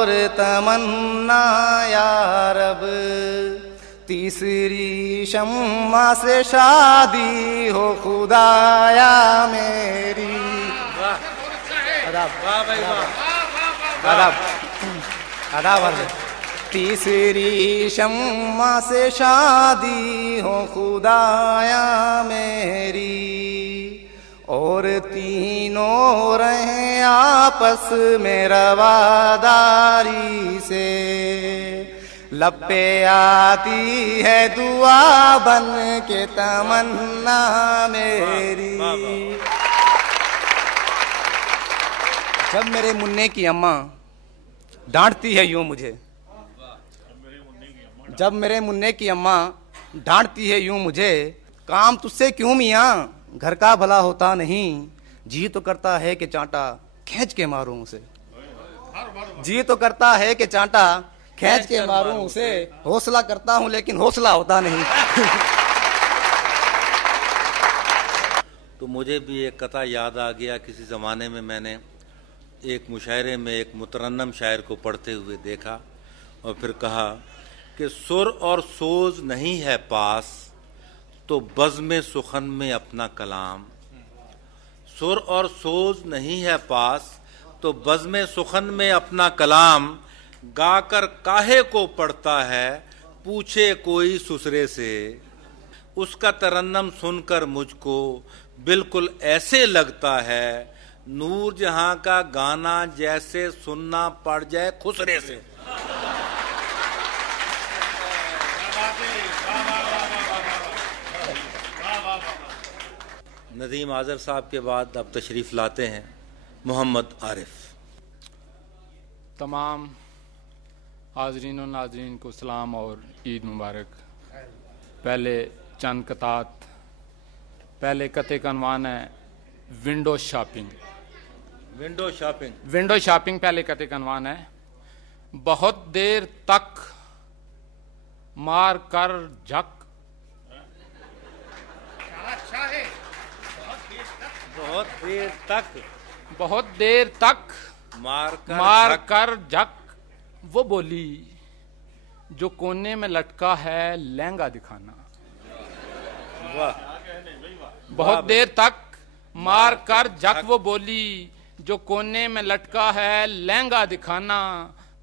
और तमन्ना या रब, तीसरी शम्मा से शादी हो खुदाया मेरी। आदाब। तीसरी शम्मा से शादी हो खुदाया मेरी, और तीनों रहें आपस में रवादारी से, लब पे आती है दुआ बन के तमन्ना मेरी। जब मेरे मुन्ने की अम्मा डांटती है यूं मुझे, जब मेरे मुन्ने की अम्मा डांटती है यूं मुझे, काम तुझसे क्यों मियाँ, घर का भला होता नहीं, जी तो करता है कि चांटा खींच के मारूं उसे, जी तो करता है कि चांटा खींच के मारूं उसे, हौसला करता हूं लेकिन हौसला होता नहीं। तो मुझे भी एक कथा याद आ गया। किसी ज़माने में मैंने एक मुशायरे में एक मुतरन्नम शायर को पढ़ते हुए देखा और फिर कहा कि सुर और सोज नहीं है पास, तो बज़्म सुखन में अपना कलाम। सुर और सोज नहीं है पास, तो बज़्म सुखन में अपना कलाम, गाकर काहे को पढ़ता है पूछे कोई सुसरे से, उसका तरन्नम सुनकर मुझको बिल्कुल ऐसे लगता है, नूर जहां का गाना जैसे सुनना पड़ जाए खुसरे से। नदीम आज़र साहब के बाद अब तशरीफ़ लाते हैं मोहम्मद आरिफ। तमाम हाज़रीन और नाज़रीन को सलाम और ईद मुबारक। पहले चंद कतात, पहले कते का अनवान है window shopping. Window shopping, window shopping पहले कते का अनवान है। बहुत देर तक मार कर झक, बहुत देर तक मार कर झक, वो बोली जो कोने में लटका है लहंगा दिखाना। वाह। बहुत देर तक मार कर झक, वो बोली जो कोने में लटका है लहंगा दिखाना।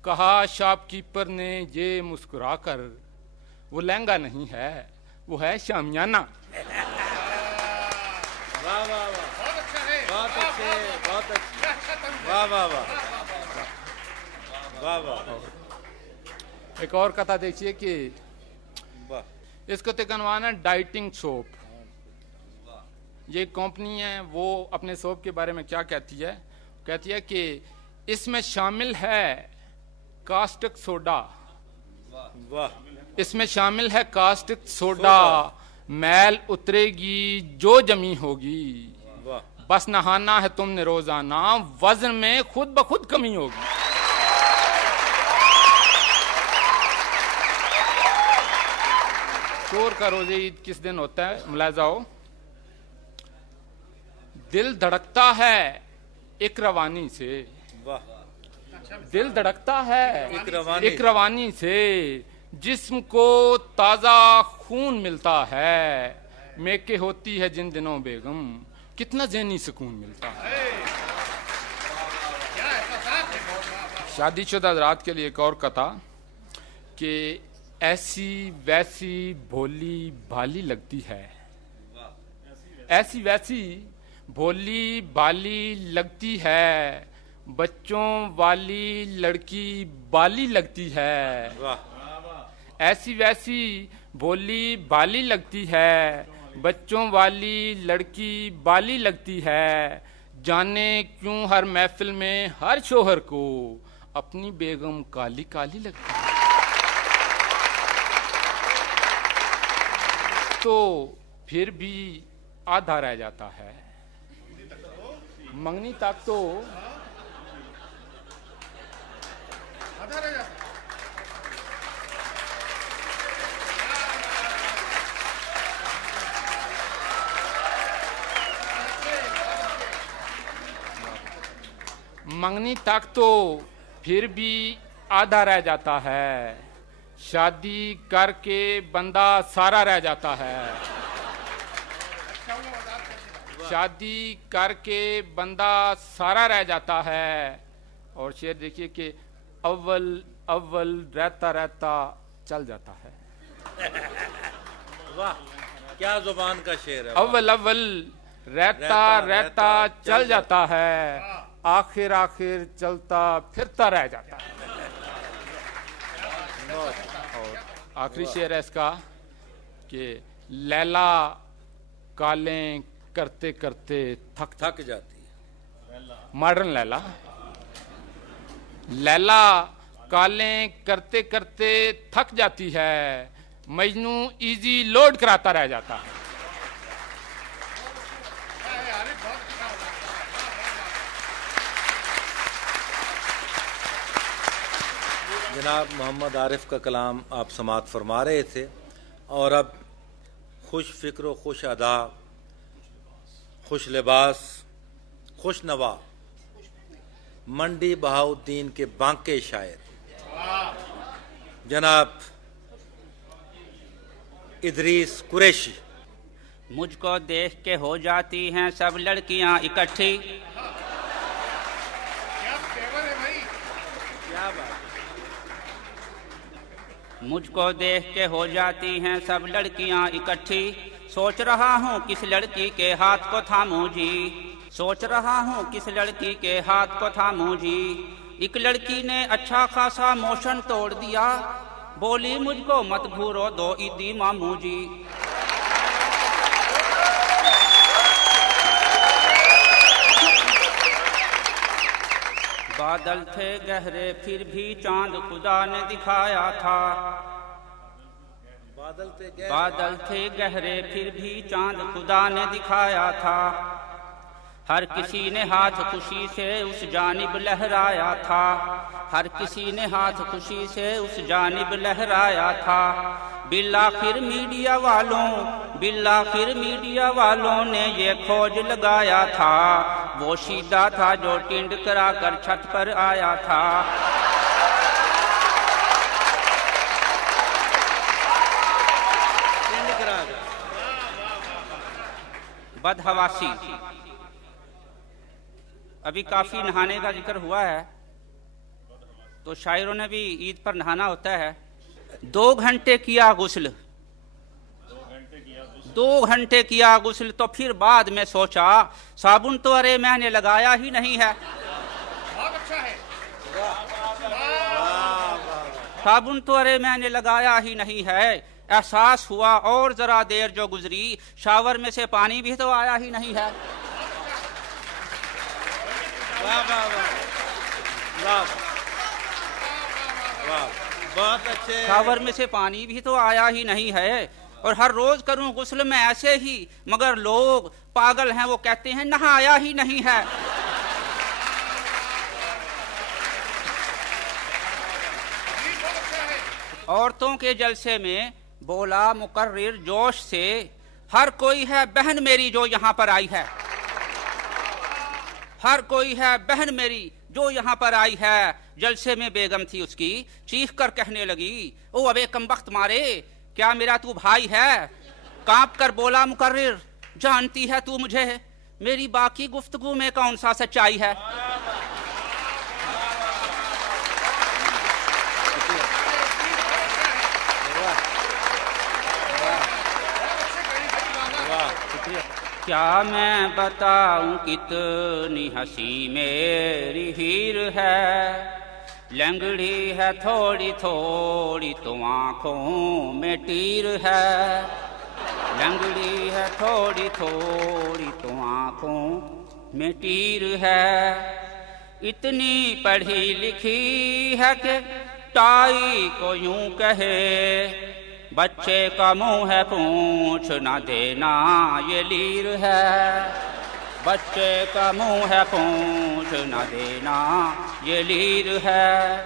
कहा शॉपकीपर ने ये मुस्कुरा कर, वो लहंगा नहीं है, वो है शामियाना। वाह वाह वाह, बहुत अच्छे, बहुत अच्छे, वाह वाह वाह, वाह वाह। एक और कथा देखिए कि इसको तिकनवान है डाइटिंग सोप। ये कंपनी है, वो अपने सोप के बारे में क्या कहती है? कहती है कि इसमें शामिल है कास्टिक सोडा। वाह। इसमें शामिल है कास्टिक सोडा, मैल उतरेगी जो जमी होगी। बस नहाना है तुमने रोजाना, वजन में खुद ब खुद कमी होगी। चोर का रोजे ईद किस दिन होता है? मुलाजा हो। दिल धड़कता है एक रवानी से, दिल धड़कता है एक रवानी से, जिस्म को ताजा खून मिलता है, मेके होती है जिन दिनों बेगम, कितना ज़हनी सुकून मिलता है। शादीशुदा हज़रात के लिए एक और कथा कि ऐसी वैसी भोली भाली लगती है, ऐसी वैसी भोली भाली लगती है, बच्चों वाली लड़की बाली लगती है। ऐसी वैसी भोली भाली लगती है, बच्चों वाली लड़की बाली लगती है, जाने क्यों हर महफिल में हर शोहर को अपनी बेगम काली काली लगती है। तो फिर भी आधा रह जाता है, मंगनी तक तो आधा रह जाता है। मंगनी तक तो फिर भी आधा रह जाता है, शादी करके बंदा सारा रह जाता है। शादी करके बंदा सारा रह जाता है। और शेर देखिए कि अव्वल अव्वल रहता रहता चल जाता है। वाह, क्या जुबान का शेर है। अव्वल अव्वल रहता रहता चल जाता है, आखिर आखिर चलता फिरता रह जाता है। और आखिरी शेर है इसका कि लैला कालें करते करते थक जाती है। मॉडर्न लैला, लैला कालें करते करते थक जाती है, मजनू इजी लोड कराता रह जाता है। जनाब मोहम्मद आरिफ का कलाम आप समाअत फरमा रहे थे और अब खुश फिक्र खुश अदा, खुश लिबास, खुश नवा मंडी बहाउद्दीन के बांके शायर जनाब इदरीस कुरैशी। मुझको देख के हो जाती हैं सब लड़कियां इकट्ठी। मुझको देख के हो जाती हैं सब लड़कियां इकट्ठी। सोच रहा हूँ किस लड़की के हाथ को थामूं जी, सोच रहा हूँ किस लड़की के हाथ को थामूं जी। एक लड़की ने अच्छा खासा मोशन तोड़ दिया, बोली मुझको मत घूरो दो ईदी मामू जी। बादल थे गहरे फिर भी चांद खुदा ने दिखाया था। बादल थे गहरे फिर भी चांद खुदा ने दिखाया था। हर किसी ने हाथ खुशी से उस जानिब लहराया था। हर किसी ने हाथ खुशी से उस जानिब लहराया था। बिलाखिर मीडिया वालों ने ये खोज लगाया था, वो सीधा था जो टिंड करा कर छत पर आया था। बदहवासी, अभी काफी नहाने का जिक्र हुआ है, तो शायरों ने भी ईद पर नहाना होता है। 2 घंटे किया गुस्ल, 2 घंटे किया गुस्ल, तो फिर बाद में सोचा साबुन तो अरे मैंने लगाया ही नहीं है। साबुन तो अरे मैंने लगाया ही नहीं है। एहसास हुआ और जरा देर जो गुजरी, शावर में से पानी भी तो आया ही नहीं है। बहुत अच्छे। शावर में से पानी भी तो आया ही नहीं है। और हर रोज करूं गुस्ल में ऐसे ही, मगर लोग पागल हैं, वो कहते हैं नहाया ही नहीं है। औरतों के जलसे में बोला मुकर्रिर जोश से, हर कोई है बहन मेरी जो यहाँ पर आई है। हर कोई है बहन मेरी जो यहाँ पर आई है। जलसे में बेगम थी उसकी, चीख कर कहने लगी, ओ अबे कमबख्त मारे, क्या मेरा तू भाई है? कांप कर बोला मुकर्रिर, जानती है तू मुझे, मेरी बाकी गुफ्तगू में कौन सा सच्चाई है? क्या मैं बताऊं कितनी हंसी मेरी हीर है, लंगड़ी है थोड़ी थोड़ी तो आंखों में तीर है। लंगड़ी है थोड़ी थोड़ी तो आंखों में तीर है। इतनी पढ़ी लिखी है कि टाई को यूं कहे, बच्चे का मुंह है पूछ न देना ये लीर है। बच्चे का मुंह है पूछ न देना ये लीर है।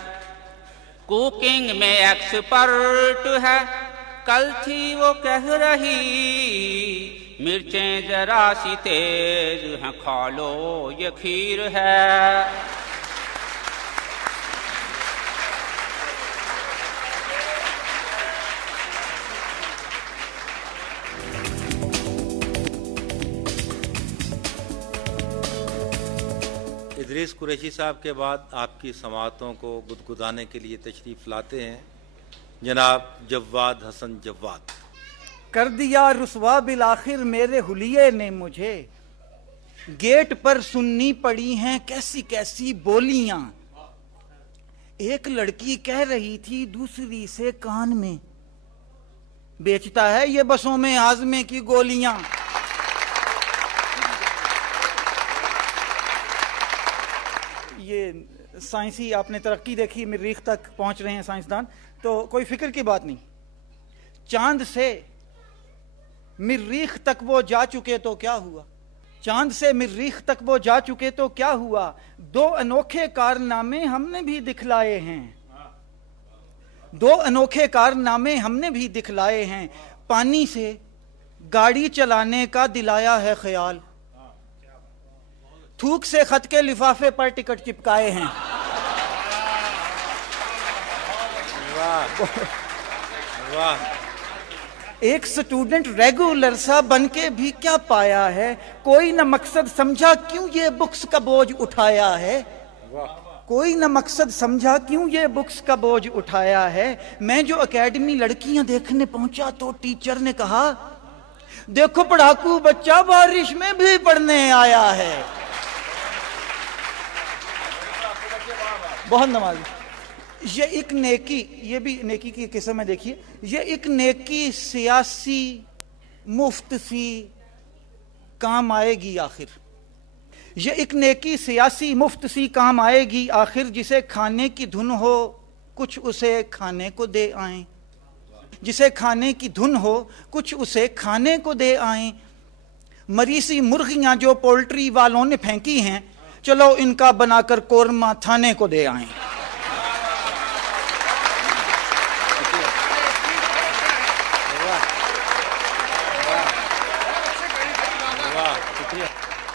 कुकिंग में एक्सपर्ट है, कल थी वो कह रही, मिर्चें जरा सी तेज हैं खा लो ये खीर है। इदरीस कुरैशी साहब के बाद आपकी समाअतों को गुदगुदाने के लिए तशरीफ लाते हैं जनाब जव्वाद हसन जव्वाद। कर दिया रुसवा बिल आखिर मेरे हुलिये ने मुझे, गेट पर सुननी पड़ी हैं कैसी कैसी बोलियां। एक लड़की कह रही थी दूसरी से कान में, बेचता है ये बसों में हाजमे की गोलियां। ये साइंसी आपने तरक्की देखी, मरीख तक पहुंच रहे हैं साइंसदान, तो कोई फिक्र की बात नहीं। चांद से मरीख तक वो जा चुके तो क्या हुआ, चांद से मरीख तक वो जा चुके तो क्या हुआ। दो अनोखे कारनामे हमने भी दिखलाए हैं, दो अनोखे कारनामे हमने भी दिखलाए हैं। पानी से गाड़ी चलाने का दिलाया है ख्याल, थूक से खत के लिफाफे पर टिकट चिपकाए हैं। वाह वाह। एक स्टूडेंट रेगुलर सा बनके भी क्या पाया है, कोई न मकसद समझा क्यों ये बुक्स का बोझ उठाया है। कोई न मकसद समझा क्यों ये बुक्स का बोझ उठाया है। मैं जो एकेडमी लड़कियां देखने पहुंचा तो टीचर ने कहा, देखो पढ़ाकू बच्चा बारिश में भी पढ़ने आया है। बहुत नमाज़ी। ये एक नेकी, ये भी नेकी की किस्म है। देखिए, ये एक नेकी सियासी मुफ्त सी काम आएगी आखिर, ये एक नेकी सियासी मुफ्त सी काम आएगी आखिर। जिसे खाने की धुन हो कुछ उसे खाने को दे आएं, जिसे खाने की धुन हो कुछ उसे खाने को दे आएं। मरी सी मुर्गियां जो पोल्ट्री वालों ने फेंकी हैं, चलो इनका बनाकर कोरमा थाने को दे आएं।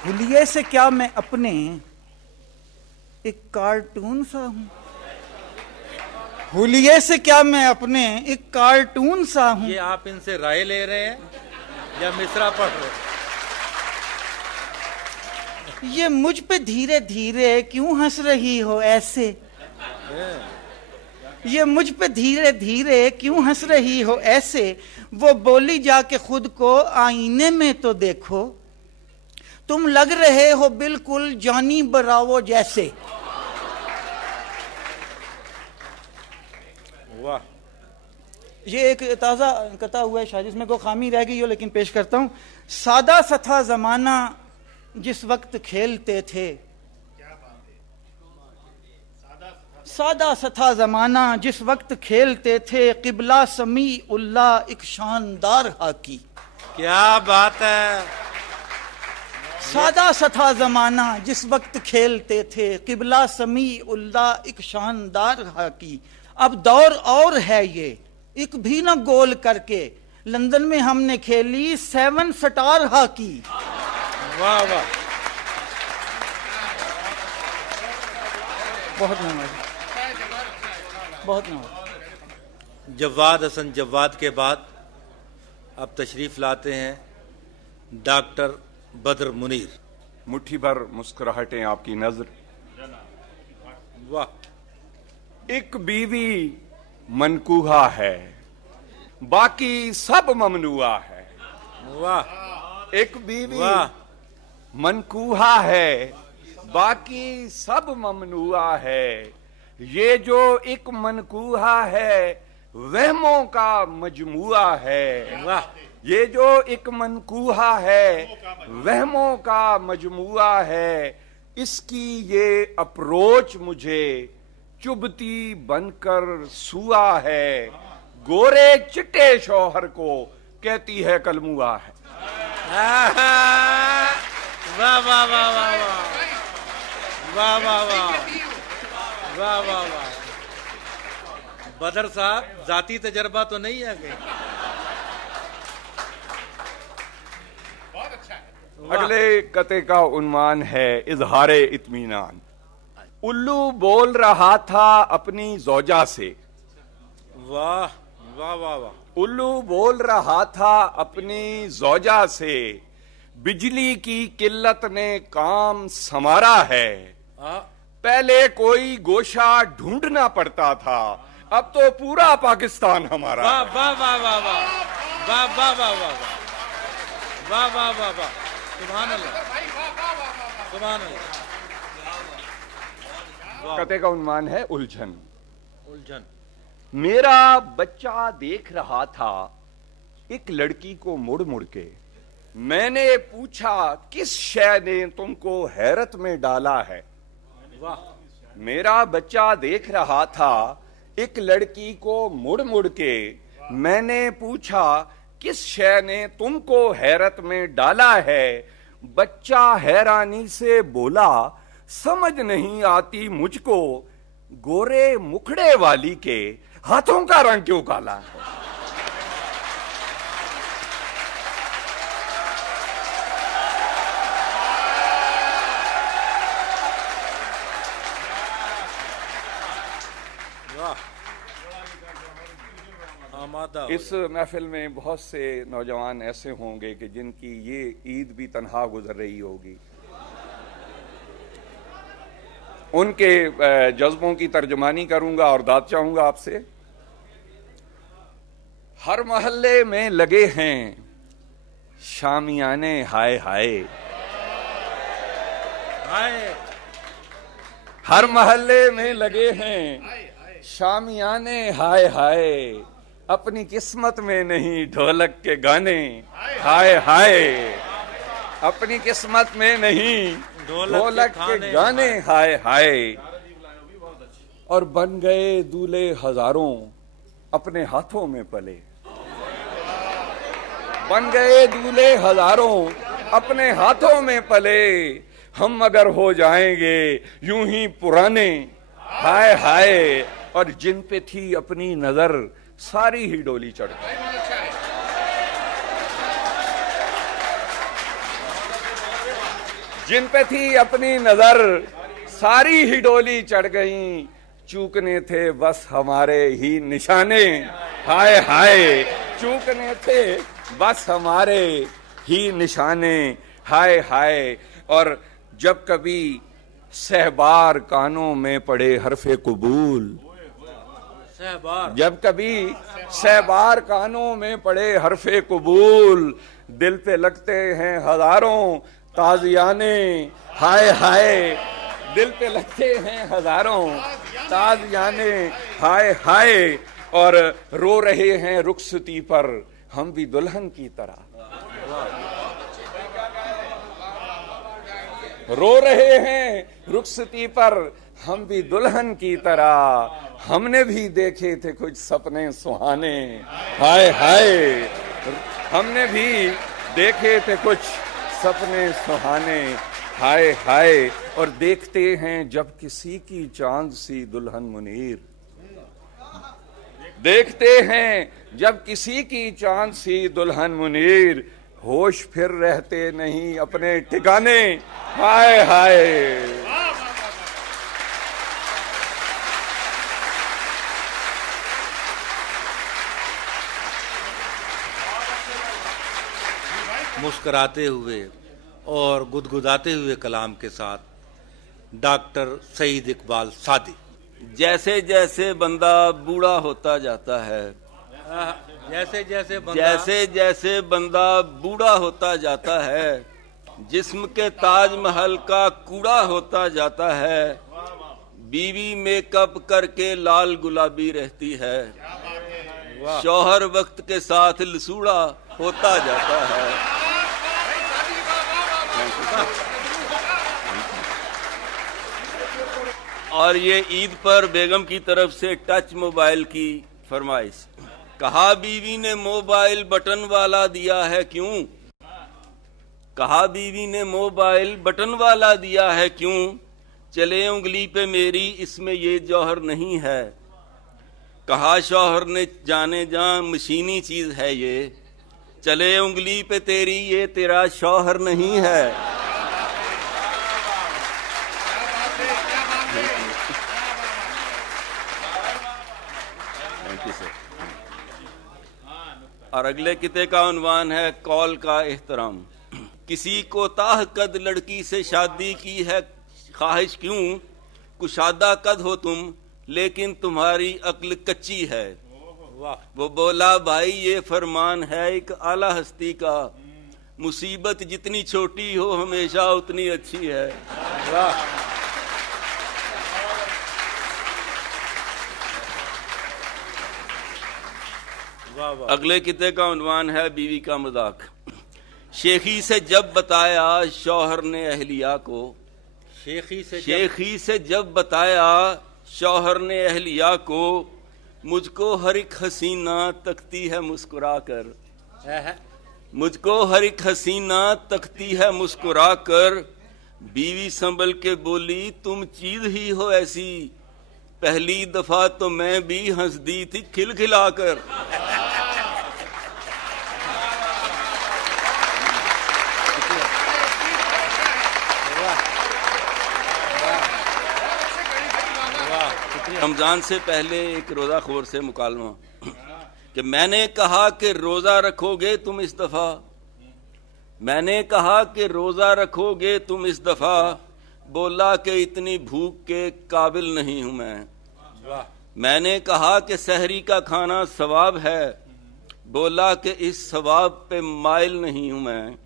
हुलिये से क्या मैं अपने एक कार्टून सा हूं, हुलिये से क्या मैं अपने एक कार्टून सा हूं। ये आप इनसे राय ले रहे हैं या मिसरा पढ़ रहे हैं? ये मुझ पे धीरे धीरे क्यों हंस रही हो ऐसे, ये मुझ पे धीरे धीरे क्यों हंस रही हो ऐसे। वो बोली जाके खुद को आईने में तो देखो, तुम लग रहे हो बिल्कुल जॉनी ब्रावो जैसे। वाह। ये एक ताजा कथा हुआ है शायद इसमें कोई खामी रह गई हो, लेकिन पेश करता हूं। सादा सा था जमाना जिस वक्त खेलते थे, सादा सा था जमाना जिस वक्त खेलते थे। किबला समी उल्लाह एक शानदार हाकी। क्या बात है। सादा सा था जमाना जिस वक्त खेलते थे, किबला समी उल्लाह एक शानदार हाकी। अब दौर और है ये, एक भी ना गोल करके लंदन में हमने खेली 7 स्टार हाकी। वाह वाह। बहुत नवाज़ी, बहुत नवाज़ी। जव्वाद हसन जव्वाद के बाद अब तशरीफ लाते हैं डॉक्टर बद्र मुनीर। मुट्ठी भर मुस्कुराहटें आपकी नजर। वाह। एक बीवी मनकूहा है, बाकी सब ममनुआ है। वाह। एक बीवी मनकूहा है, बाकी सब ममनुआ है। ये जो एक मनकूहा है वहमों का मजमुआ है। वाह। ये जो एक मनकूहा है वहमों का मजमुआ है। इसकी ये अप्रोच मुझे चुभती बनकर सुआ है। गोरे चिट्टे शौहर को कहती है कलमुआ है। वाह वाह वाह वाह वाह वाह वाह वाह वाह वाह। बदर साहब जाती तजर्बा तो नहीं है कहीं? अगले कते का उन्वान है इजहारे इत्मीनान। उल्लू बोल रहा था अपनी जोजा से। वाह वाह वाह वाह। उल्लू बोल रहा था अपनी जोजा से, बिजली की किल्लत ने काम संवारा है। पहले कोई गोशा ढूंढना पड़ता था, अब तो पूरा पाकिस्तान हमारा। वाह वाह वाह वाह वाह वाह वाह वाह वाह वाह वाह वाह वाह, सुभान अल्लाह, सुभान अल्लाह। कते का उन्वान है उलझन। उलझन। मेरा बच्चा देख रहा था एक लड़की को मुड़ मुड़ के। मैंने पूछा किस शय ने तुमको हैरत में डाला है। वाह। मेरा बच्चा देख रहा था एक लड़की को मुड़ मुड़ के। मैंने पूछा किस शय ने तुमको हैरत में डाला है। बच्चा हैरानी से बोला, समझ नहीं आती मुझको, गोरे मुखड़े वाली के हाथों का रंग क्यों काला है। इस महफिल में बहुत से नौजवान ऐसे होंगे कि जिनकी ये ईद भी तन्हा गुजर रही होगी। उनके जज्बों की तर्जुमानी करूंगा और दाद चाहूंगा आपसे। हर मोहल्ले में लगे हैं शामियाने हाय हाय हाय। हर मोहल्ले में लगे हैं शामियाने हाय हाय। अपनी किस्मत में नहीं ढोलक के गाने हाय हाय। अपनी किस्मत में नहीं ढोलक के गाने हाय हाय। और बन गए दूल्हे हजारों अपने हाथों में पले। बन गए दूल्हे हजारों अपने हाथों में पले। हम मगर हो जाएंगे यूं ही पुराने हाय हाय। और जिन पे थी अपनी नजर सारी ही डोली चढ़ गई। जिन पे थी अपनी नजर सारी ही डोली चढ़ गई। चूकने थे बस हमारे ही निशाने हाय हाय। चूकने थे बस हमारे ही निशाने हाय हाय। और जब कभी सहबार कानों में पड़े हरफे कबूल। जब कभी सहबार कानों में पड़े हरफे कबूल। दिल पे लगते हैं हजारों ताजियाने हाय हाय। दिल पे लगते हैं हजारों ताजियाने हाय हाय। और रो रहे हैं रुखसती पर हम भी दुल्हन की तरह। रो रहे हैं रुखसती पर हम भी दुल्हन की तरह। हमने भी देखे थे कुछ सपने सुहाने हाय हाय। हमने भी देखे थे कुछ सपने सुहाने हाय हाय। और देखते हैं जब किसी की चांद सी दुल्हन मुनीर। देखते हैं जब किसी की चांद सी दुल्हन मुनीर। होश फिर रहते नहीं अपने ठिकाने हाय हाय। मुस्कुराते हुए और गुदगुदाते हुए कलाम के साथ डॉक्टर सईद इकबाल सादी। जैसे जैसे बंदा बूढ़ा होता जाता है, जैसे जैसे बंदा बूढ़ा होता जाता है, जिस्म के ताजमहल का कूड़ा होता जाता है। बीवी मेकअप करके लाल गुलाबी रहती है, शौहर वक्त के साथ लसूड़ा होता जाता है। और ये ईद पर बेगम की तरफ से टच मोबाइल की फरमाइश। कहा बीवी ने मोबाइल बटन वाला दिया है क्यों? कहा बीवी ने मोबाइल बटन वाला दिया है क्यों? चले उंगली पे मेरी इसमें ये जौहर नहीं है। कहा शौहर ने जाने जा मशीनी चीज है ये, चले उंगली पे तेरी ये तेरा शौहर नहीं है। और अगले किते का उन्वान है कौल का एहतराम। किसी को ताह कद लड़की से शादी की है ख्वाहिश क्यों, कुशादा कद हो तुम लेकिन तुम्हारी अक्ल कच्ची है। वो बोला भाई ये फरमान है एक आला हस्ती का, मुसीबत जितनी छोटी हो हमेशा उतनी अच्छी है। वाह। अगले किते का उन्वान है बीवी का मजाक। शेखी से जब बताया शौहर ने अहलिया को, शेखी से जब बताया शौहर ने अहलिया को, मुझको हर एक हसीना तकती है मुस्कुरा कर, मुझको हर एक हसीना तकती है मुस्कुरा कर। बीवी संभल के बोली तुम चीज ही हो ऐसी, पहली दफा तो मैं भी हंस दी थी खिलखिलाकर। रमजान से पहले एक रोजाखोर से मुकालमा कि मैंने कहा कि रोजा रखोगे तुम इस दफा, मैंने कहा कि रोजा रखोगे तुम इस दफा, बोला कि इतनी भूख के काबिल नहीं हूं मैं। मैंने कहा कि सहरी का खाना सवाब है, बोला कि इस सवाब पे माइल नहीं हूं मैं।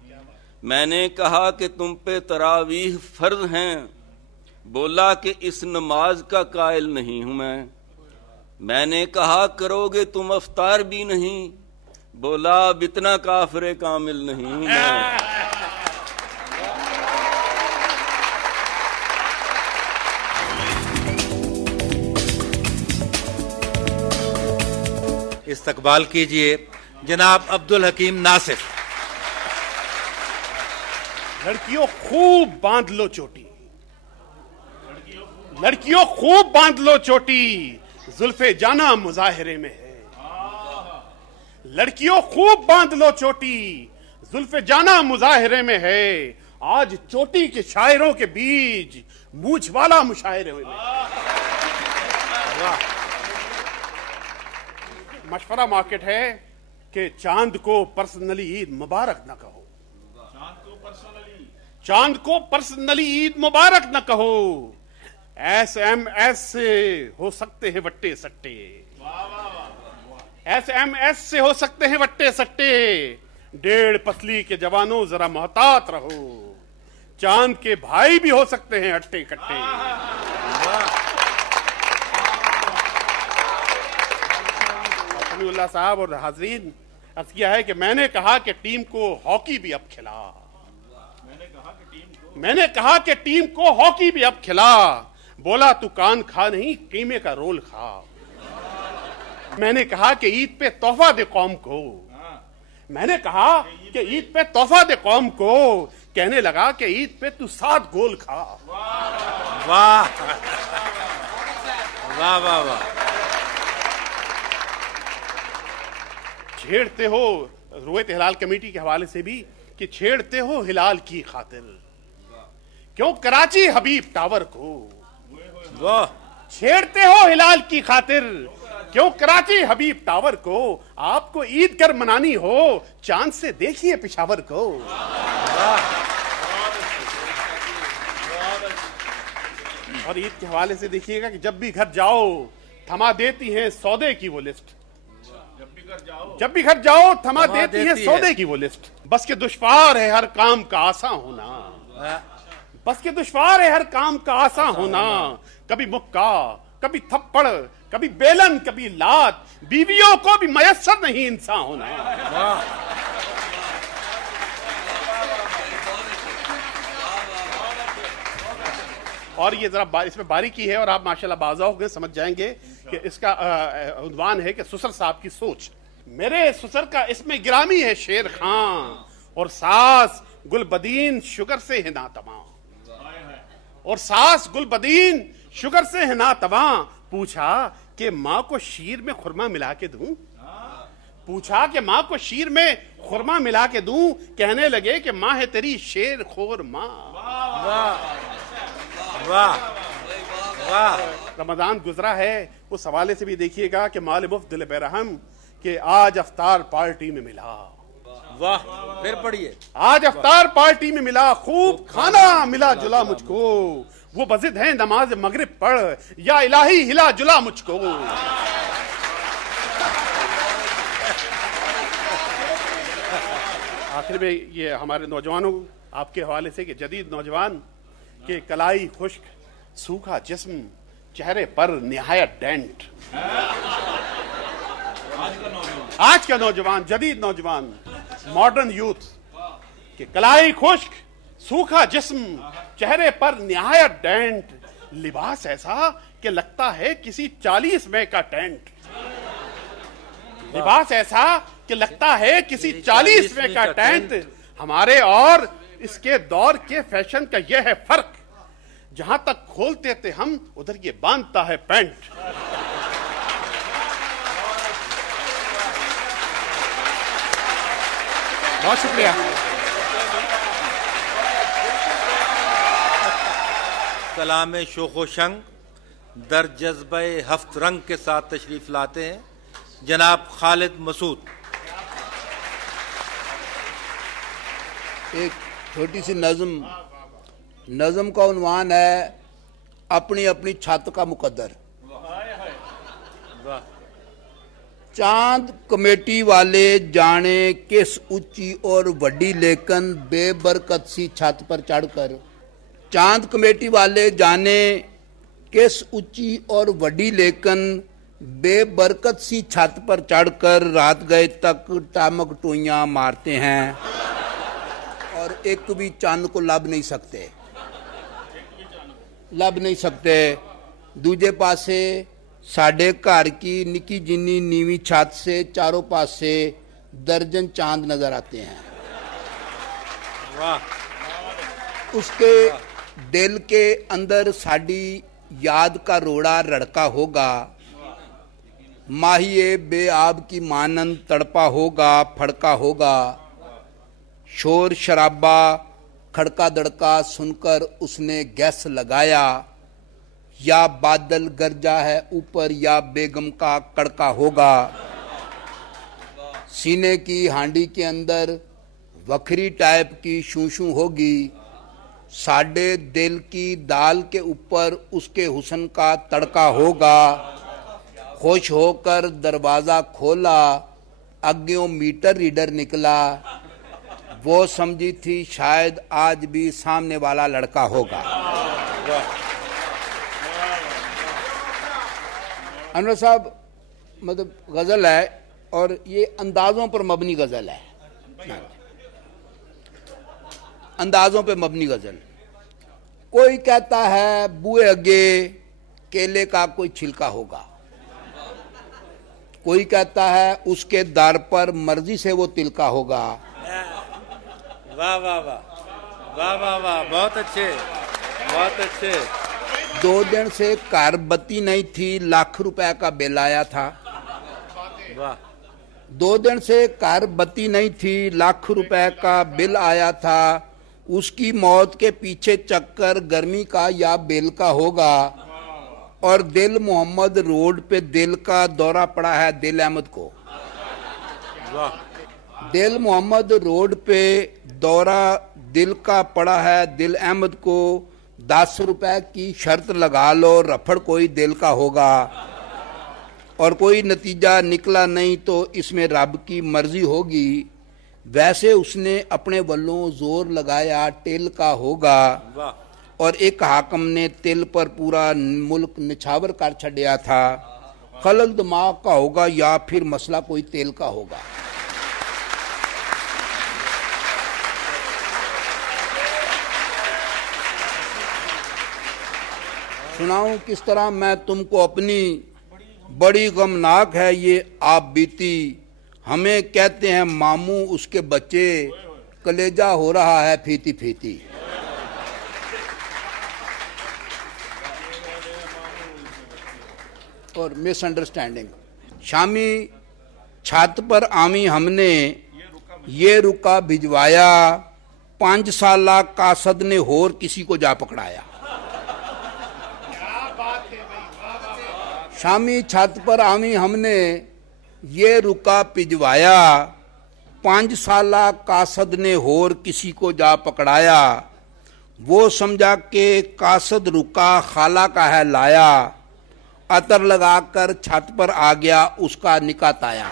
मैंने कहा कि तुम पे तरावीह फर्ज हैं, बोला कि इस नमाज का कायल नहीं हूं मैं। मैंने कहा करोगे तुम अफ्तार भी नहीं, बोला अब इतना काफिरे कामिल नहीं हूं मैं। इस्तकबाल कीजिए जनाब अब्दुल हकीम नासिर। लड़कियों खूब बांध लो चोटी, लड़कियों खूब बांध लो चोटी, जुल्फे जाना मुजाहिरे में है। लड़कियों खूब बांध लो चोटी, जुल्फे जाना मुजाहिरे में है। आज चोटी के शायरों के बीच मूछ वाला मुशायरे में। मशवरा मार्केट है कि चांद को पर्सनली ईद मुबारक न कहो, चांद को पर्सनली ईद मुबारक न कहो। SMS से हो सकते हैं वट्टे सट्टे, SMS से हो सकते हैं वट्टे सट्टे। 1.5 पसली के जवानों जरा मोहतात रहो, चांद के भाई भी हो सकते हैं हट्टे कट्टे। अब्दुल्ला साहब और हाजरीन, अर्ज किया है कि मैंने कहा कि टीम को हॉकी भी अब खिला, मैंने कहा कि टीम को हॉकी भी अब खिला, बोला तू कान खा नहीं कीमे का रोल खा। मैंने कहा कि ईद पे तोहफा दे कौम को, मैंने कहा कि ईद पे तोहफा दे कौम को, कहने लगा कि ईद पे तू 7 गोल खा। वाह वाह वाह वाह। छेड़ते हो, रुयत हिलाल कमेटी के हवाले से भी कि छेड़ते हो हिलाल की खातिर, क्यों कराची हबीब टावर को। छेड़ते हो हिलाल की खातिर, क्यों कराची हबीब टावर को। आपको ईद कर मनानी हो, चांद से देखिए पिशावर को। और ईद के हवाले से देखिएगा कि जब भी घर जाओ थमा देती हैं सौदे की वो लिस्ट, जब भी घर जाओ थमा देती हैं सौदे की वो लिस्ट। बस के दुश्वार है हर काम का आसान होना, बस के दुश्वार है हर काम का आसान होना। कभी मुक्का, कभी थप्पड़, कभी बेलन, कभी लात, बीवियों को भी मयस्सर नहीं इंसान होना। और ये जरा इसमें बारीकी है और आप माशाल्लाह बाज़ा होंगे, समझ जाएंगे कि इसका उन्वान है कि ससुर साहब की सोच। मेरे ससुर का इसमें गिरामी है शेर खां, और सास गुलबदीन शुगर से है ना तमाम, और सास गुलबदीन शुगर से है ना तमाम। पूछा कि माँ को शीर में खुरमा मिला के दूं, पूछा कि माँ को शीर में खुरमा मिला के दूं, कहने लगे कि माँ है तेरी शेर खोर माँ। वाह वाह। रमजान गुजरा है, उस हवाले से भी देखिएगा कि माल मुफ्त दिल बेरहम कि आज अफ्तार पार्टी में मिला। वाह, फिर पढ़िए। आज अफ्तार पार्टी में मिला, खूब खाना मिला जुला मुझको, वो बजिद हैं नमाज मगरिब पढ़, या इलाही हिला जुला मुझको। आखिर में ये हमारे नौजवानों आपके हवाले से कि जदीद नौजवान के कलाई खुश्क, सूखा जिस्म, चेहरे पर निहायत डेंट। आज का नौजवान, जदीद नौजवान, मॉडर्न यूथ के कलाई खुश्क, सूखा जिस्म, चेहरे पर निहायत डेंट, लिबास ऐसा कि लगता है किसी 40 में का टेंट। लिबास ऐसा कि लगता है किसी 40 में का टेंट। हमारे और इसके दौर के फैशन का यह है फर्क, जहां तक खोलते थे हम उधर ये बांधता है पैंट। बहुत शुक्रिया। कलाम शोखो शंग दर जज्बे हफ्त रंग के साथ तशरीफ लाते हैं जनाब खालिद मसूद। एक छोटी सी नज़म का उन्वान है अपनी अपनी छत का मुकद्दर। चांद कमेटी वाले जाने किस ऊंची और वड्डी लेकिन बेबरकत सी छत पर चढ़कर, चांद कमेटी वाले जाने किस ऊंची और वड्डी लेकिन बेबरकत सी छत पर चढ़कर रात गए तक टामक टोइयां मारते हैं और एक भी चांद को लब नहीं सकते। दूजे पासे साडे घर की निकी जिन्नी नीवी छत से चारों पासे दर्जन चांद नजर आते हैं। वाह। उसके दिल के अंदर साडी याद का रोड़ा रड़का होगा, माहिए बेआब की मानंद तड़पा होगा, फड़का होगा। शोर शराबा खड़का दड़का सुनकर उसने गैस लगाया, या बादल गरजा है ऊपर या बेगम का कड़का होगा। सीने की हांडी के अंदर वखरी टाइप की शूशू होगी, साडे दिल की दाल के ऊपर उसके हुस्न का तड़का होगा। खुश होकर दरवाजा खोला, आगे मीटर रीडर निकला, वो समझी थी शायद आज भी सामने वाला लड़का होगा। अनवर साहब मतलब गजल है और ये अंदाजों पर मबनी गजल है, अंदाजों पे मबनी गजल। कोई कहता है बुए अगे केले का कोई छिलका होगा, कोई कहता है उसके दर पर मर्जी से वो तिलका होगा। वाह वाह वाह वाह वाह वाह, बहुत अच्छे बहुत अच्छे। 2 दिन से कार बत्ती नहीं थी, लाख रुपए का बिल आया था। वाह। 2 दिन से कार बत्ती नहीं थी, लाख रुपए का बिल आया था। उसकी मौत के पीछे चक्कर गर्मी का या बिल का होगा। और दिल मोहम्मद रोड पे दिल का दौरा पड़ा है दिल अहमद को। वाह। दिल मोहम्मद रोड पे दौरा दिल का पड़ा है दिल अहमद को। 10 रुपए की शर्त लगा लो, रफड़ कोई दिल का होगा। और कोई नतीजा निकला नहीं तो इसमें रब की मर्जी होगी। वैसे उसने अपने वल्लों जोर लगाया टिल का होगा। और एक हाकम ने तिल पर पूरा मुल्क निछावर कर छड़िया था। खलल दिमाग का होगा या फिर मसला कोई तेल का होगा। सुनाऊं किस तरह मैं तुमको अपनी, बड़ी गमनाक है ये आप बीती। हमें कहते हैं मामू उसके बच्चे, कलेजा हो रहा है फीती फीती। और मिसअंडरस्टैंडिंग। शामी छत पर आमी हमने ये रुका भिजवाया। 5 साला कासद ने होर किसी को जा पकड़ाया। शामी छत पर आमी हमने ये रुका भिजवाया। 5 साला कासद ने होर किसी को जा पकड़ाया। वो समझा के कासद रुका खाला का है लाया, अतर लगाकर छत पर आ गया उसका निकाह ताया।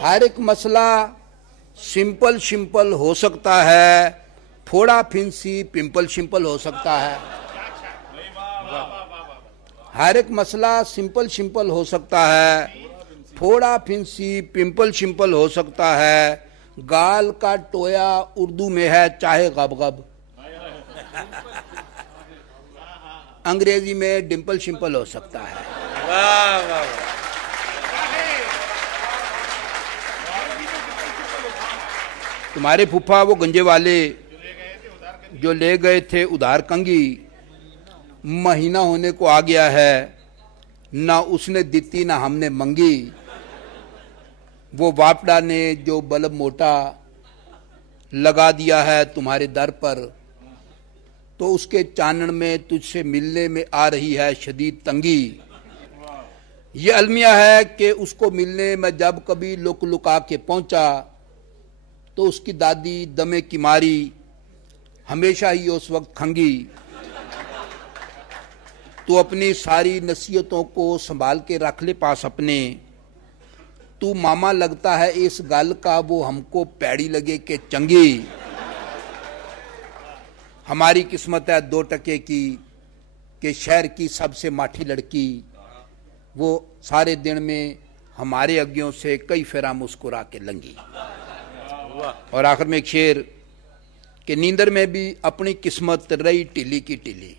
हर एक मसला सिंपल सिंपल हो सकता है, फोड़ा फिंसी पिंपल सिंपल हो सकता है। हर एक मसला सिंपल सिंपल हो सकता है, फोड़ा फिंसी पिंपल सिंपल हो सकता है। गाल का टोया उर्दू में है चाहे गब-गब, अंग्रेजी में डिंपल सिंपल हो सकता है। वाह वाह। तुम्हारे फूफा वो गंजे वाले जो ले गए थे उधार कंगी, महीना होने को आ गया है, ना उसने दिती ना हमने मंगी। वो वापडा ने जो बल्ब मोटा लगा दिया है तुम्हारे दर पर, तो उसके चानन में तुझसे मिलने में आ रही है शदीद तंगी। ये अलमिया है कि उसको मिलने में जब कभी लुक लुका के पहुंचा, तो उसकी दादी दमे की मारी हमेशा ही उस वक्त खंगी। तू अपनी सारी नसीहतों को संभाल के रख ले पास अपने, तू मामा लगता है इस गल का वो हमको पैड़ी लगे के चंगी। हमारी किस्मत है 2 टके की कि शहर की सबसे माठी लड़की, वो सारे दिन में हमारे अग्गियों से कई फेरा मुस्कुरा के लंगी। और आखिर में एक शेर कि नींदर में भी अपनी किस्मत रही टिली की टिली,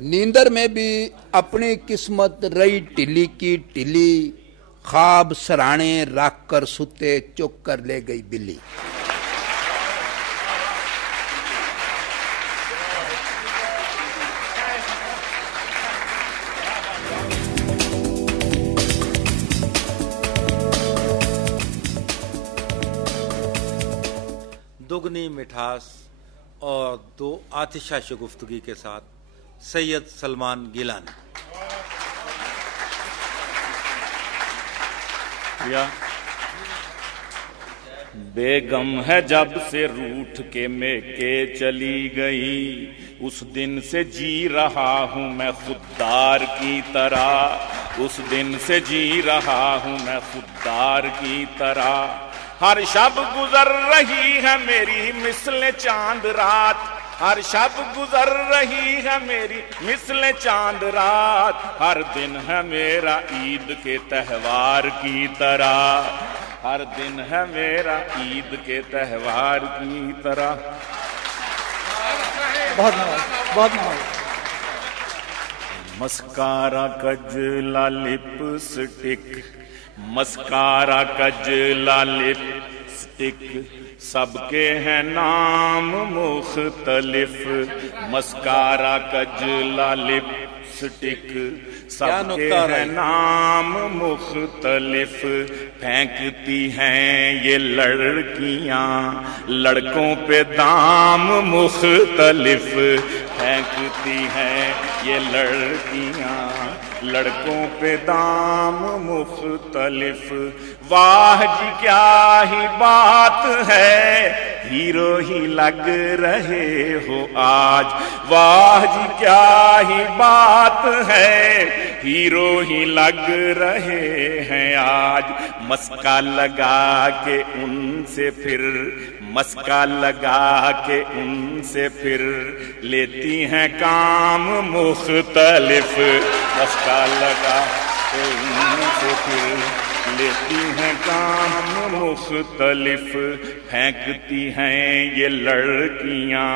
नींदर में भी अपनी किस्मत रही टिली की टिली, ख्वाब सराणे रख कर सुते चुक कर ले गई बिल्ली। दुगनी मिठास और 2 आतिशाश गुफ्तगी के साथ सैयद सलमान गिलानी। बेगम है जब से रूठ के मेके चली गई, उस दिन से जी रहा हूँ मैं खुददार की तरह, उस दिन से जी रहा हूँ मैं खुददार की तरह। हर शब गुजर रही है मेरी मिसले चांद रात, हर शब गुजर रही है मेरी मिसले चांद रात। हर दिन है मेरा ईद के त्योहार की तरह, हर दिन है मेरा ईद के त्योहार की तरह। बहुत नवाज, बहुत नवाज। मस्कारा कजला लिपस्टिक, मस्कारा कजला लिपस्टिक, सबके हैं नाम मुख्तलिफ। मस्कारा कजला लिपस्टिक, सबके हैं नाम मुख्तलिफ। फेंकती हैं ये लड़कियां लड़कों पे दाम मुख्तलिफ, फेंकती हैं ये लड़कियां लड़कों पे दाम मुख्तलिफ। वाह जी क्या ही बात है, हीरो ही लग रहे हो आज। वाह जी क्या ही बात है, हीरो ही लग रहे हैं आज। मस्का लगा के उनसे फिर, मस्का लगा के उनसे फिर लेती हैं काम मुख्तलिफ। मस्का लगा के उनसे फिर लेती हैं काम मुख्तलिफ। फेंकती हैं ये लड़कियां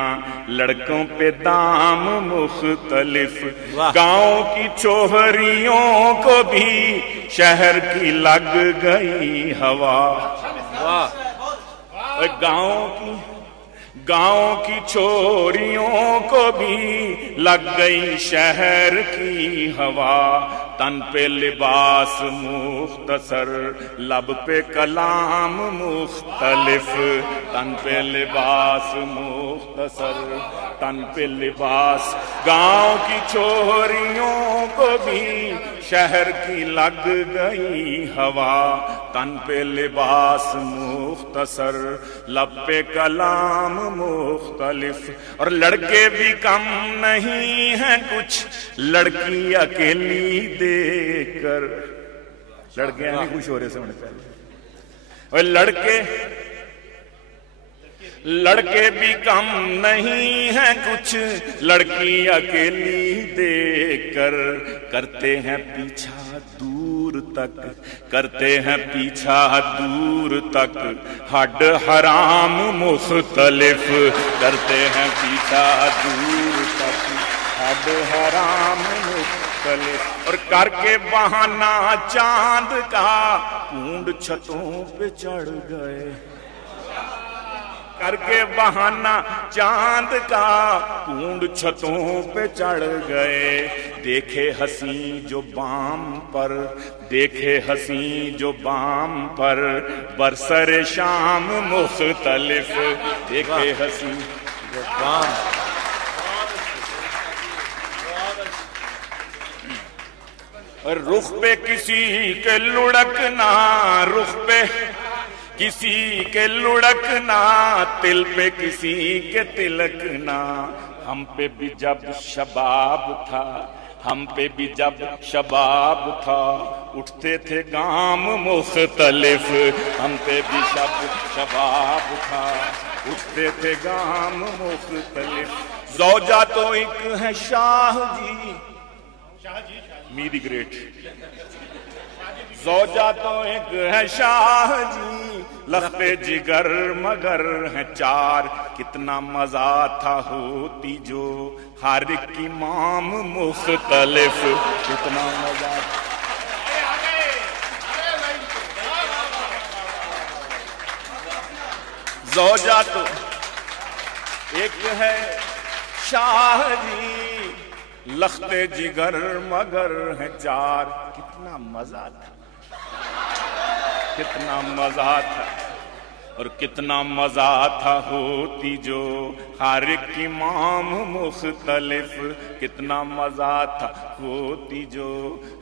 लड़कों पे दाम मुख्तलिफ। गांव की चोहरियों को भी शहर की लग गई हवा। गांव की छोरियों को भी लग गई शहर की हवा। तन पे लिबास मुख्तसर, लब पे कलाम मुख्तलिफ। तन पे लिबास मुख्तसर, तन पे लिबास। गांव की छोरियों को भी शहर की लग गई हवा। तन पे लिबास मुख्तसर, लब पे कलाम मुख्तलिफ। और लड़के भी कम नहीं हैं कुछ, लड़की अकेली देखकर। लड़के नहीं खुश हो रहे से पहले। और लड़के भी कम नहीं हैं कुछ, लड़की अकेली देखकर। करते हैं पीछा दूर तक, करते हैं पीछा दूर तक, हड हराम मुख्तलिफ। करते हैं पीछा दूर तक, हड हराम मुख्तलिफ। और करके बहाना चांद का, ऊंट छतों पे चढ़ गए। करके बहाना चांद का, ऊंट छतों पे चढ़ गए। देखे हंसी जो बाम पर, देखे हंसी जो बाम पर, बरसरे शाम मुख्तलिफ। देखे हंसी जो बाम। और रुख पे किसी के लुढ़कना, रुख पे किसी के लुढ़कना, तिल पे किसी के तिलकना। हम पे भी जब शबाब था, हम पे भी जब शबाब था, उठते थे गाम मुख्तलिफ। हम पे भी जब शबाब था, उठते थे गाम मुख्तलिफ। ज़ौजा तो एक है Shah ji, me the great. ज़ौजा तो एक है शाह जी, लख्ते जिगर मगर है चार। कितना मजा था होती जो हर एक इमाम मुख्तलिफ। कितना मजा। ज़ौजा तो एक है शाह जी, लख्ते जिगर मगर है चार। कितना मजा था, कितना मजा था। और कितना मजा था होती जो हर एक इमाम मुख्तलिफ। कितना मजा था होती जो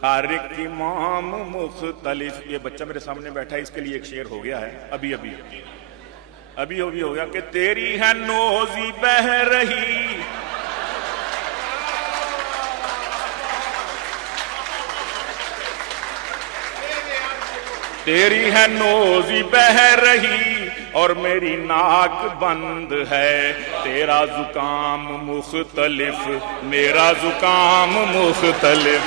हर एक इमाम मुख्तलिफ। ये बच्चा मेरे सामने बैठा है, इसके लिए एक शेर हो गया है अभी अभी हो गया कि तेरी है नोजी बह रही, तेरी है नोजी बह रही और मेरी नाक बंद है। तेरा जुकाम मुख्तलिफ, मेरा जुकाम मुख्तलिफ।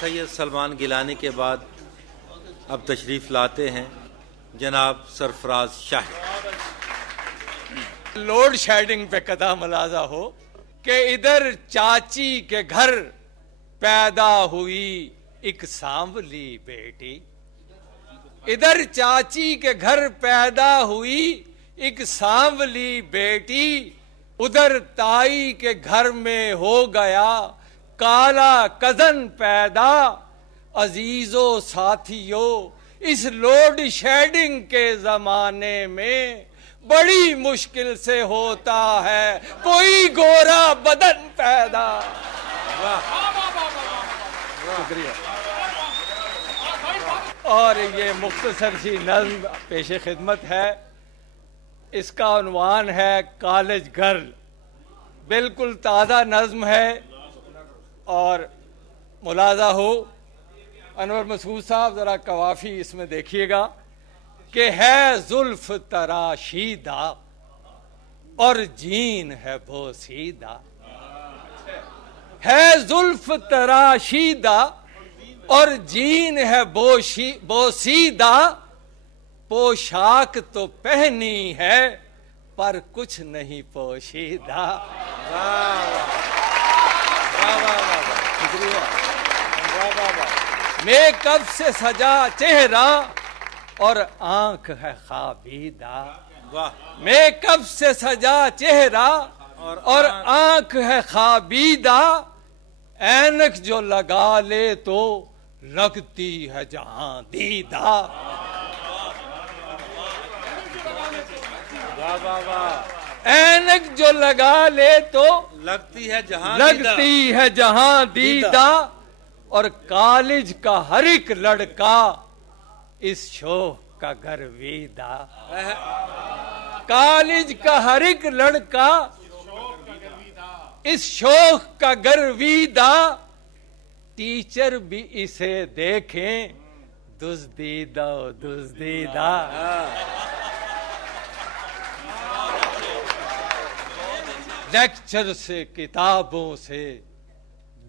सैयद सलमान गिलानी के बाद अब तशरीफ लाते हैं जनाब सरफराज शाह। लोड शेडिंग पे कदा मुलाजा हो कि इधर चाची के घर पैदा हुई एक सांवली बेटी, इधर चाची के घर पैदा हुई एक सांवली बेटी, उधर ताई के घर में हो गया काला कजन पैदा। अजीजों साथियों, इस लोड शेडिंग के जमाने में बड़ी मुश्किल से होता है कोई गोरा बदन पैदा। शुक्रिया। और ये मुख्तसर सी नज़्म पेश खिदमत है, इसका उन्वान है कॉलेज गर्ल। बिल्कुल ताज़ा नज़्म है और मुलाजा हो अनवर मसूद साहब, जरा कवाफी इसमें देखिएगा कि है जुल्फ तराशीदा और जीन है बोसीदा, है जुल्फ तराशीदा और जीन है बोसीदा। पोशाक तो पहनी है पर कुछ नहीं पोशीदा। शुक्रिया। मेकअप से सजा चेहरा और आंख है खाबीदा। मेकअप से सजा चेहरा और आंख है खाबीदा, ऐनक जो लगा ले तो लगती है जहां दीदा। ऐनक जो लगा ले तो लगती है जहां दीदा। और कॉलेज का हर एक लड़का इस शौक का गर्वीदा। कॉलेज का हर एक लड़का इस शौक का गर्वीदा। टीचर भी इसे देखें दुज़दीदा दुज़दीदा। लेक्चर से किताबों से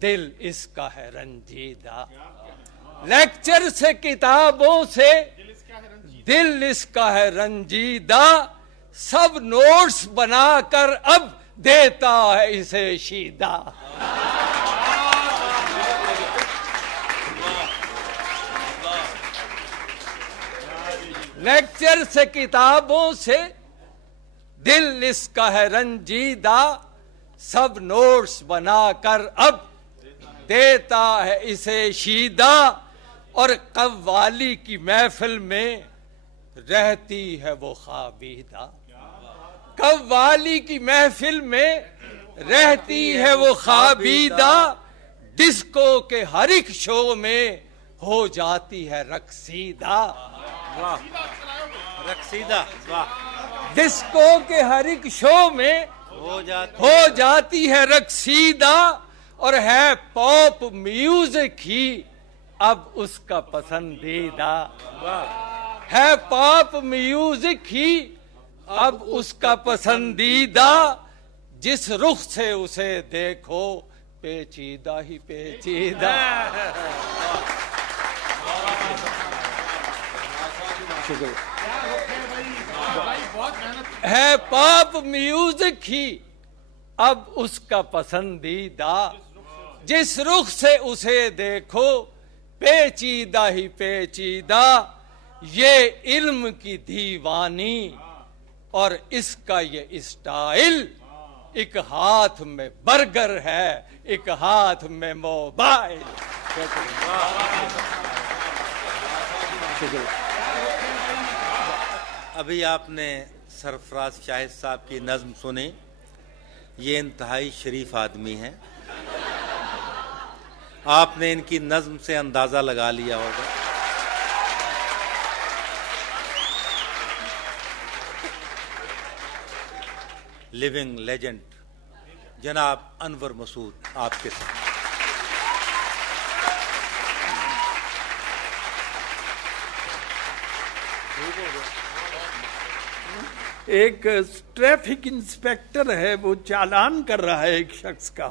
दिल इसका है रंजीदा। लेक्चर से किताबों से दिल इसका है रंजीदा। सब नोट्स बनाकर अब देता है इसे शीदा। लेक्चर से किताबों से दिल इसका है रंजीदा। सब नोट्स बनाकर अब देता है इसे शीदा। और कव्वाली की महफिल में रहती है वो खाबीदा। कव्वाली की महफिल में रहती है वो खाबीदा। डिस्को के हर एक शो में हो जाती है रक्सीदा। रक्सीदा, वाह। डिस्को के हर एक शो में हो जाती है रक्सीदा। और है पॉप म्यूजिक ही अब उसका पसंदीदा। है पॉप म्यूजिक ही अब उसका पसंदीदा। जिस रुख से उसे देखो पेचीदा ही पेचीदा। है पॉप म्यूजिक ही अब उसका पसंदीदा। जिस रुख से उसे देखो पेचीदा ही पेचीदा। ये इल्म की दीवानी और इसका ये स्टाइल। एक हाथ में बर्गर है, एक हाथ में मोबाइल। अभी आपने सरफराज शाहिद साहब की नज्म सुनी। ये इंतहाई शरीफ आदमी हैं। आपने इनकी नज्म से अंदाजा लगा लिया होगा। लिविंग लेजेंड जनाब अनवर मसूद आपके साथ। एक ट्रैफिक इंस्पेक्टर है, वो चालान कर रहा है एक शख्स का,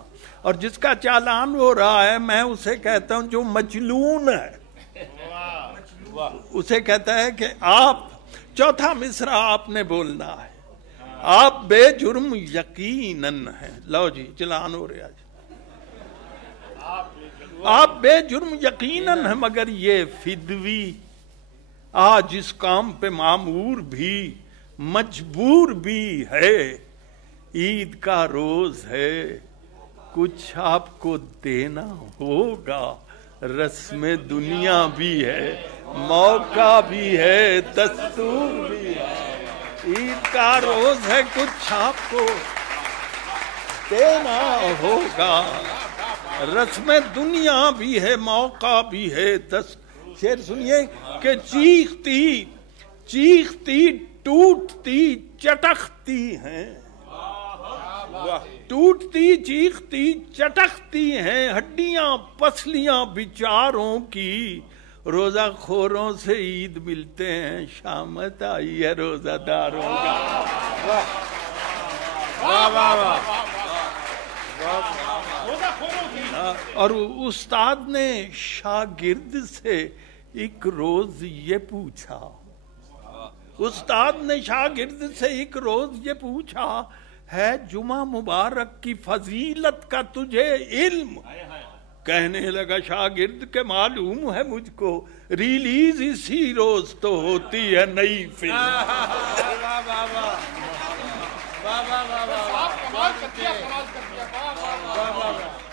और जिसका चालान हो रहा है मैं उसे कहता हूं जो मजलून है, उसे कहता है कि आप चौथा मिसरा आपने बोलना है, आप बेजुर्म यकीनन हैं। लो जी चालान हो रहा है, आप बेजुर्म यकीनन है, मगर ये फिदवी आज इस काम पे मामूर भी मजबूर भी है। ईद का रोज है, कुछ आपको देना होगा, रस्म दुनिया भी है, मौका भी है, दस्तूर भी है। ईद का रोज है, कुछ आपको देना होगा, रस्म दुनिया भी है, मौका भी है, शेर सुनिए कि चीखती चीखती टूटती चटकती हैं, टूटती चीखती चटकती हैं हड्डियां पसलियां बिचारों की। रोजा खोरों से ईद मिलते हैं, शामत आई है रोजादारों का। वाह वाह वाह। और उस्ताद ने शागिर्द से एक रोज ये पूछा, उस्ताद ने शागिर्द से एक रोज ये पूछा, है जुमा मुबारक की फजीलत का तुझे इल्म? कहने लगा शागिर्द के मालूम है मुझको, रिलीज इसी रोज तो होती है नई फिल्म।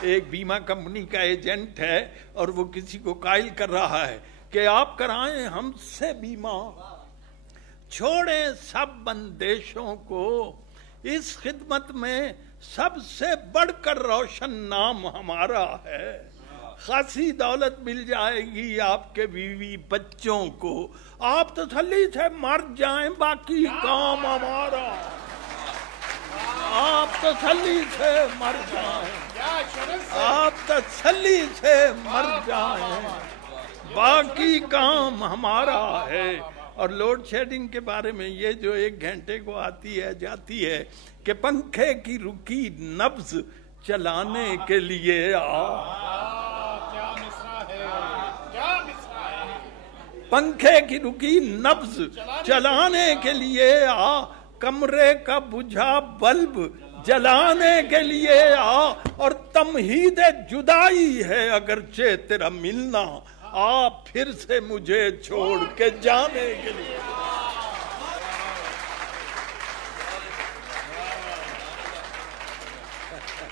एक बीमा कंपनी का एजेंट है और वो किसी को कायल कर रहा है कि आप कराएं हमसे बीमा, छोड़ें सब बंदेशों को, इस खिदमत में सबसे बढ़कर रोशन नाम हमारा है। खासी दौलत मिल जाएगी आपके बीवी बच्चों को, आप तसल्ली से मर जाएं, बाकी काम हमारा। आप तसल्ली से मर जाएं, आप तसल्ली से मर जाएं, बाकी काम हमारा है। और लोड शेडिंग के बारे में ये जो 1 घंटे को आती है जाती है कि पंखे की रुकी नब्ज चलाने के लिए पंखे की रुकी नब्ज चलाने के लिए आ, कमरे का बुझा बल्ब जलाने के लिए आ, और तमहीद जुदाई है अगरचे तेरा मिलना, आप फिर से मुझे छोड़ के जाने के लिए।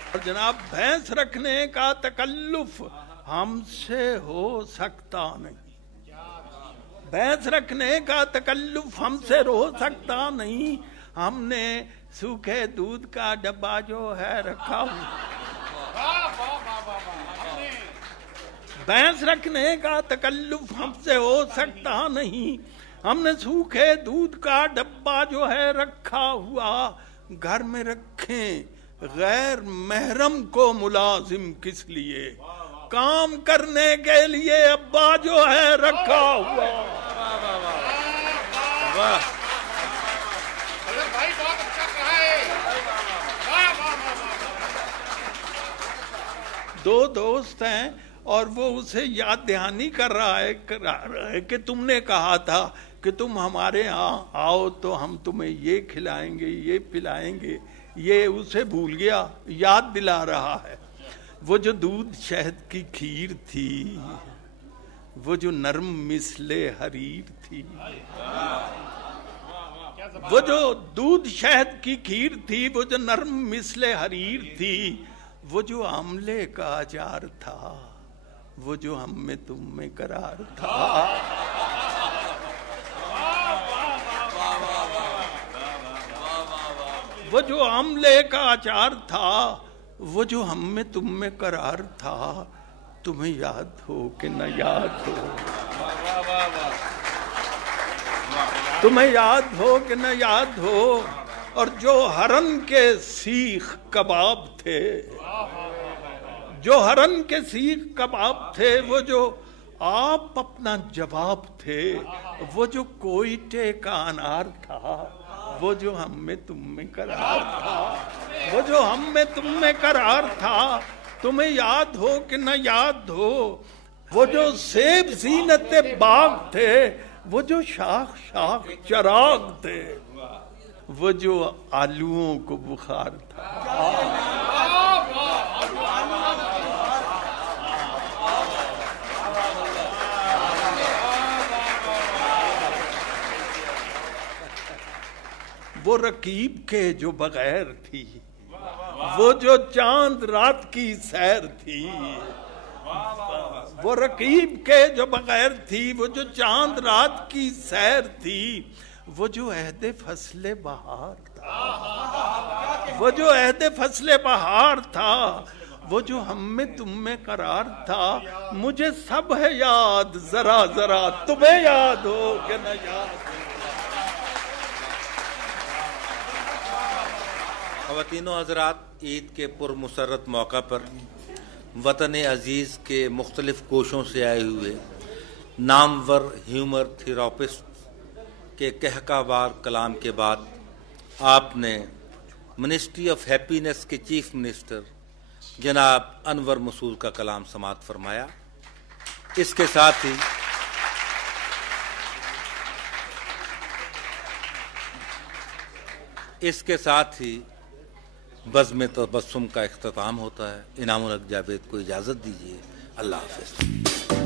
और जनाब भैंस रखने का तकल्लुफ हमसे हो सकता नहीं, भैंस रखने का तकल्लुफ हमसे हो सकता नहीं। हमने सूखे दूध का डब्बा जो है रखा हुआ, भैंस रखने का तकल्लुफ हमसे हो सकता नहीं। हमने सूखे दूध का डब्बा जो है रखा हुआ, घर में रखें गैर महरम को मुलाजिम किस लिए, काम करने के लिए अब्बा जो है रखा हुआ। वाह दो दोस्त हैं और वो उसे याद दहानी कर रहा है कि तुमने कहा था कि तुम हमारे यहाँ आओ तो हम तुम्हें ये खिलाएंगे ये पिलाएंगे। ये उसे भूल गया, याद दिला रहा है। वो जो दूध शहद की खीर थी, वो जो नरम मिसले हरीर थी, वो जो दूध शहद की खीर थी, वो जो नरम मिसले हरीर थी, वो जो आमले का अचार था, वो जो हम में तुम में करार था। वो जो आमले का अचार था, वो जो हम में तुम में करार था, तुम्हें याद हो कि न याद हो, तुम्हें याद हो कि न याद हो। और जो हरन के सीख कबाब थे, जो हरन के सीख कबाब थे, वो जो आप अपना जवाब थे, वो जो कोयटे का अनार था, वो जो हम में तुम में करार था, वो जो हम में तुम में करार था, तुम्हें याद हो कि न याद हो। वो जो सेब जीनत बाग थे, वो जो शाख शाख चराग थे, वो जो आलूओं को बुखार था। वो रकीब के जो बगैर थी, वो जो चांद रात की सैर थी, वो रकीब के जो बगैर थी, वो जो चांद रात की सैर थी, वो जो अहदे फसले बहार था, वो जो अहदे फसले बहार था, वो जो हम में तुम में करार था। मुझे सब है याद, जरा जरा तुम्हें याद हो कि न याद हो। ख़वातीनो हज़रात, ईद के पुरमुसर्रत मौका पर वतन अजीज़ के मुख्तलिफ कोशों से आए हुए नामवर ह्यूमर थेरापिस्ट के कहकावार कलाम के बाद आपने मिनिस्ट्री ऑफ हैप्पीनेस के चीफ मिनिस्टर जनाब अनवर मसूद का कलाम समाअत फरमाया। इसके साथ ही बज़्म तबस्सुम का इख्तिताम होता है। इनामुल हक जावेद को इजाज़त दीजिए। अल्लाह हाफ़िज़।